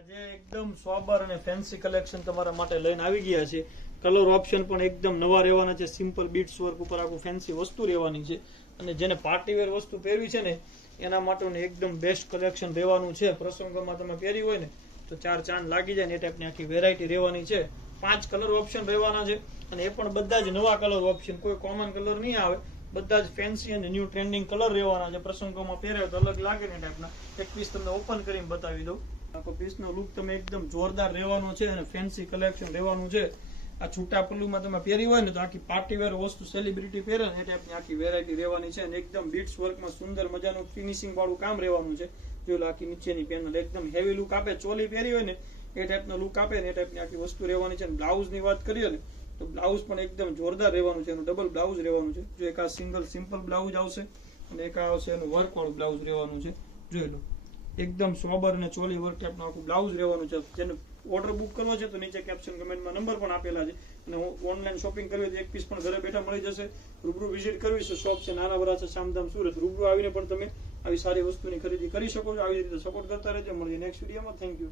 આજે એકદમ સોબર અને ફેન્સી કલેક્શન તમારા માટે લઈને આવી ગયા છે. કલર ઓપ્શન પણ એકદમ નવા રહેવાના છે. સિમ્પલ બીટ્સ વર્ક ઉપર આખું ફેન્સી વસ્તુ રહેવાની છે અને જેને પાર્ટીવેર વસ્તુ પહેરવી છે ને એના માટેનું એકદમ બેસ્ટ કલેક્શન રહેવાનું છે. પ્રસંગોમાં તમે પહેરી હોય ને તો ચાર ચાંદ લાગી જાય ને એ ટાઈપની આખી વેરાયટી રહેવાની છે. 5 કલર ઓપ્શન રહેવાના છે અને એ પણ બધા જ નવા કલર ઓપ્શન, કોઈ કોમન કલર નહીં આવે. બધા જ ફેન્સી અને ન્યૂ ટ્રેન્ડિંગ કલર રહેવાના છે. પ્રસંગોમાં પહેરે તો અલગ લાગે ને ટાઈપના. એક પીસ તમને ઓપન કરીને બતાવી દઉં. આખો પીસનો લુક તમે એકદમ જોરદાર રહેવાનો છે અને ફેન્સી કલેક્શન રહેવાનું છે. આ છૂટા પલ્લુમાં તમે પહેરી હોય ને તો આખી પાર્ટીવેર વસ્તુ સેલિબ્રિટી પહેરે ને એ ટાઈપની આખી વેરાયટી રહેવાની છે અને એકદમ બીટ્સ વર્કમાં સુંદર મજાનું ફિનિશિંગ વાળું કામ રહેવાનું છે. જો આખી નીચેની પેનલ એકદમ હેવી લુક આપે, ચોલી પહેરી હોય ને એ ટાઈપનો લુક આપે ને એ ટાઈપની આખી વસ્તુ રહેવાની છે. બ્લાઉઝની વાત કરીએ ને તો બ્લાઉઝ પણ એકદમ જોરદાર રહેવાનું છે. એનું ડબલ બ્લાઉઝ રહેવાનું છે. જો એક આ સિંગલ સિમ્પલ બ્લાઉઝ આવશે અને એક આવશે એનું વર્ક વાળું બ્લાઉઝ રહેવાનું છે. જોઈ લો, એકદમ સોબર અને ચોલી વર્ક ટાઈપનું આખું બ્લાઉઝ રહેવાનું છે. જેને ઓર્ડર બુક કરવો છે તો નીચે કેપ્શન કમેન્ટમાં નંબર પણ આપેલા છે અને ઓનલાઈન શોપિંગ કરવી હોય તો એક પીસ પણ ઘરે બેઠા મળી જશે. રૂબરૂ વિઝિટ કરવી છે, શોપ છે નાના વરાછા સામધામ સુરત. રૂબરૂ આવીને પણ તમે આવી સારી વસ્તુની ખરીદી કરી શકો છો. આવી રીતે સપોર્ટ કરતા રહેજો. મળીએ નેક્સ્ટ વિડીયોમાં. Thank you.